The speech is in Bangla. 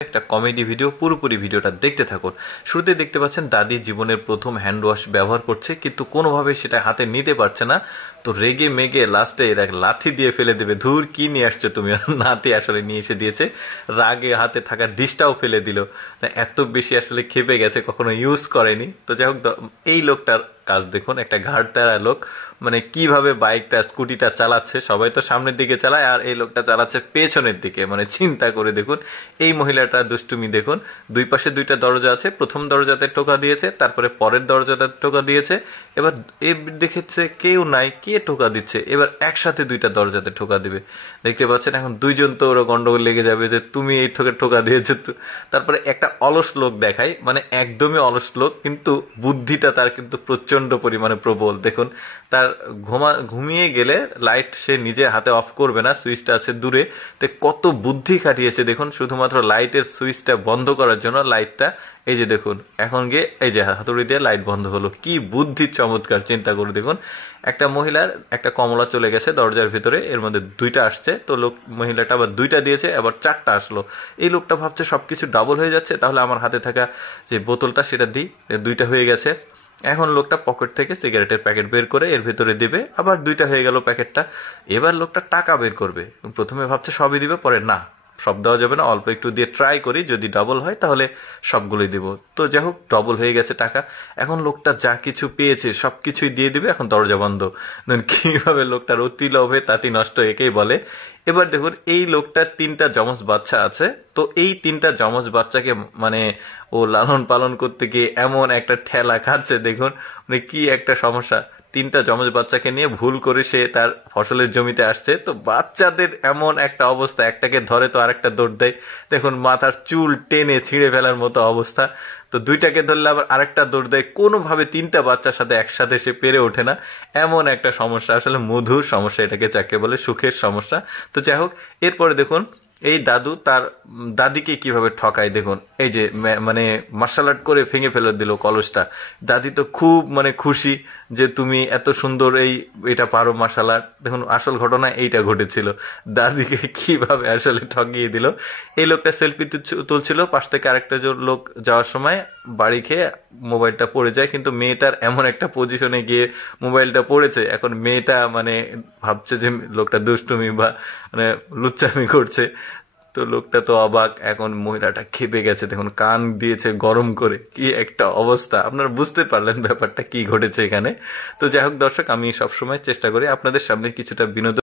একটা কমেডি ভিডিও, পুরোপুরি ভিডিওটা দেখতে থাকুন। শুরুতে দেখতে পাচ্ছেন দাদি জীবনের প্রথম হ্যান্ড ওয়াশ ব্যবহার করছে, কিন্তু কোনোভাবে সেটা হাতে নিতে পারছে না। তো রেগে মেগে লাস্টে এর এক লাথি দিয়ে ফেলে দেবে। ধুর, কি নিয়ে আসছো তুমি? নাতি আসলে নিয়ে এসে দিয়েছে। রাগে হাতে থাকা ডিশটাও ফেলে দিল। এত বেশি আসলে খেপে গেছে, কখনো ইউজ করেনি। তো যাই হোক, এই লোকটার কাজ দেখুন, একটা ঘাড় তেরা লোক, মানে কিভাবে বাইকটা স্কুটিটা চালাচ্ছে। সবাই তো সামনের দিকে চালায়, আর এই লোকটা চালাচ্ছে পেছনের দিকে। মানে চিন্তা করে দেখুন এই মহিলাটা দুষ্টুমি দেখুন। দুই পাশে দুইটা দরজা আছে, প্রথম দরজাতে টোকা দিয়েছে, তারপরে পরের দরজাতে টোকা দিয়েছে। এবার দেখেছে কেউ নাই, কে টোকা দিচ্ছে, এবার একসাথে দুইটা দরজাতে টোকা দিবে। দেখতে পাচ্ছেন এখন দুইজন তো ওরা গন্ডগোল লেগে যাবে যে তুমি এই টোকা দিয়েছো। তারপরে একটা অলস লোক দেখায়, মানে একদমই অলস লোক, কিন্তু বুদ্ধিটা তার কিন্তু প্রচন্ড পরিমাণে প্রবল। দেখুন তার ঘুমিয়ে গেলে লাইট সে নিজের হাতে অফ করবে না, সুইচটা আছে দূরে। তো কত বুদ্ধি খাটিয়েছে দেখুন, শুধুমাত্র লাইটের সুইচটা বন্ধ করার জন্য। লাইটটা এই যে দেখুন, এখন গিয়ে এই যে হাতুড়ি দিয়ে লাইট বন্ধ হলো। কি বুদ্ধি চমৎকার, চিন্তা করে দেখুন। একটা মহিলার একটা কমলা চলে গেছে দরজার ভিতরে, এর মধ্যে দুইটা আসছে। তো মহিলাটা আবার দুইটা দিয়েছে, আবার চারটা আসলো। এই লোকটা ভাবছে সবকিছু ডাবল হয়ে যাচ্ছে, তাহলে আমার হাতে থাকা যে বোতলটা সেটা দিই, দুইটা হয়ে গেছে। এখন লোকটা পকেট থেকে সিগারেটের প্যাকেট বের করে এর ভেতরে দিবে, আবার দুইটা হয়ে গেল প্যাকেটটা। এবার লোকটা টাকা বের করবে। প্রথমে ভাবছে সবই দিবে, পরে না, সব দেওয়া যাবে না, অল্প একটু দিয়ে ট্রাই করি, যদি ডবল হয় তাহলে সবগুলোই দিব। তো যাই হোক, ডবল হয়ে গেছে টাকা। এখন লোকটা যা কিছু পেয়েছে সবকিছুই দিয়ে দিবে, এখন দরজা বন্ধ। কিভাবে লোকটার অতি লোভে তাতি নষ্ট, একেই বলে। এবার দেখুন এই লোকটার 3টা যমজ বাচ্চা আছে। তো এই 3টা যমজ বাচ্চাকে মানে ও লালন পালন করতে গিয়ে এমন একটা ঠেলা খাচ্ছে দেখুন, মানে কি একটা সমস্যা। 3টা যমজ বাচ্চাকে নিয়ে ভুল করে সে তার ফসলের জমিতে আসছে। তো বাচ্চাদের এমন একটা অবস্থা, একটাকে ধরে তো আরেকটা দৌড় দেয়। দেখুন মাথার চুল টেনে ছিঁড়ে ফেলার মতো অবস্থা। তো দুইটাকে ধরলে আবার আরেকটা দৌড় দেয়। কোনোভাবে 3টা বাচ্চার সাথে একসাথে সে পেরে ওঠে না। এমন একটা সমস্যা, আসলে মধুর সমস্যা এটাকে, যাকে বলে সুখের সমস্যা। তো যাই হোক, এরপরে দেখুন এই দাদু তার দাদিকে কিভাবে ঠকায় দেখুন। এই যে মানে মার্শাল আর্ট করে ভেঙে ফেলে দিল কলসটা। দাদি তো খুব মানে খুশি যে তুমি এত সুন্দর এটা পারো মার্শাল আর্ট। দেখুন আসল ঘটনা এইটা ঘটেছিল, দাদিকে কিভাবে আসলে ঠকিয়ে দিল। এই লোকটা সেলফি তুলছিল, পাশ থেকে আরেকটা লোক যাওয়ার সময় বাড়ি খেয়ে মোবাইলটা পড়ে যায়, কিন্তু মেয়েটার এমন একটা পজিশনে গিয়ে মোবাইলটা পড়েছে। এখন মেয়েটা মানে ভাবছে যে লোকটা দুষ্টুমি বা মানে লুচ্চামি করছে। তো লোকটা তো অবাক, এখন মহিলাটা খেপে গেছে, দেখুন কান দিয়েছে গরম করে। কি একটা অবস্থা, আপনারা বুঝতে পারলেন ব্যাপারটা কি ঘটেছে এখানে। তো যাই হোক দর্শক, আমি সবসময় চেষ্টা করি আপনাদের সামনে কিছুটা বিনোদন